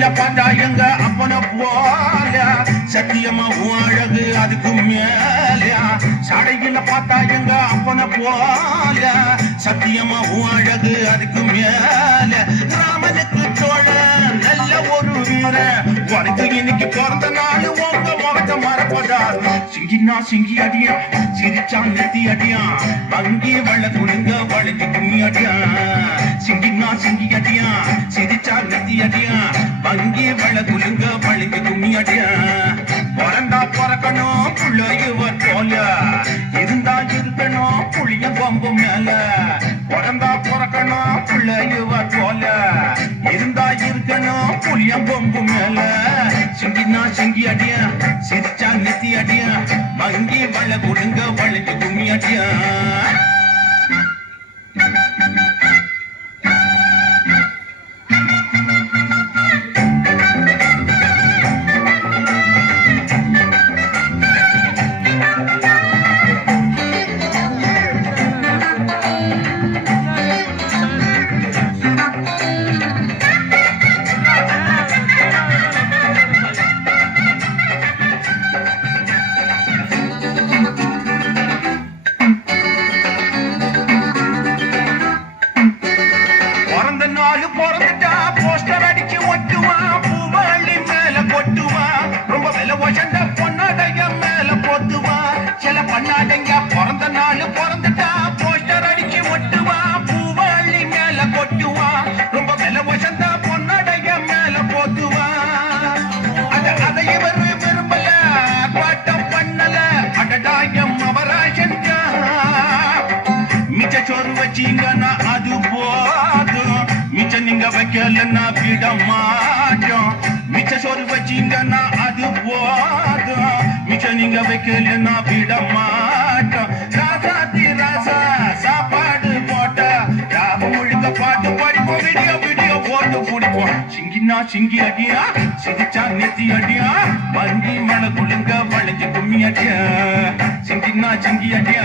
சடையில பார்த்தா எங்க அப்பன போல சத்தியமா அழகு அதுக்கு மேல சடையில பார்த்தா எங்க அப்பன போல சத்தியமா அழகு அதுக்கு மேல ராமனுக்கு தோழ நல்ல ஒரு வீர உனக்கு இன்னைக்கு பிறந்த நாள் உங்க முகத்தை மறப்பதா சிங்கினா சிங்கி அடியா சிரிச்சா நெத்தி அடியா வங்கி வள குழுங்க வளைஞ்சு கும்மி அடியா சிங்கினா சிங்கி அடியா சிரிச்சா நெத்தி அடியா வங்கி வள குழுங்க வளைஞ்சு கும்மி அடியா பிறந்தா பிறக்கணும் புள்ளையுவர் போல இருந்தா இருக்கணும் புளிய கொம்பு மேல பிறந்தா பிறக்கணும் புள்ளையுவர் போல இருந்தா இருக்கணும் புளிய கொம்பு மேல சிங்கினா சிங்கி அடியா சிரிச்சா நெத்தி அடியா வங்கி வள குழுங்க வளைஞ்சு கும்மி அடியா பிறந்துட்டா போஸ்டர் அடிச்சு ஒட்டுவான் பூவாளி மேல கொட்டுவான் ரொம்ப விலை வசந்த பொன்னாடைய மேல போத்துவான் சில பண்ணாடைங்க பிறந்த நாள் பிறந்துட்டா போஸ்டர் அடிச்சு ஒட்டுவான் பூவாளி மேல கொட்டுவான் ரொம்ப விலை வசந்த பொன்னாடைய மேல போத்துவான் அதை இவர் விரும்பல பாட்டம் பண்ணல அடடாயம் அவரா செஞ்சா மிச்ச சோறு வச்சீங்கன்னா அது போதும் மிச்ச நீங்க வைக்கலன்னா விட மாட்டோம் மிச்ச சோறு வச்சீங்கன்னா அது போதும் மிச்ச நீங்க வைக்கலன்னா விட மாட்டோம் ராசாத்தி ராசா சாப்பாடு போட்ட ராபம் முழுக்க பாட்டு படிப்போம் வீடியோ வீடியோ போட்டு பிடிப்போம் சிங்கினா சிங்கி அடியா சிரிச்சா நெத்தி அடியா வங்கி மழை குழுங்க வளைஞ்சு கும்மி அடியா சிங்கினா சிங்கி அடியா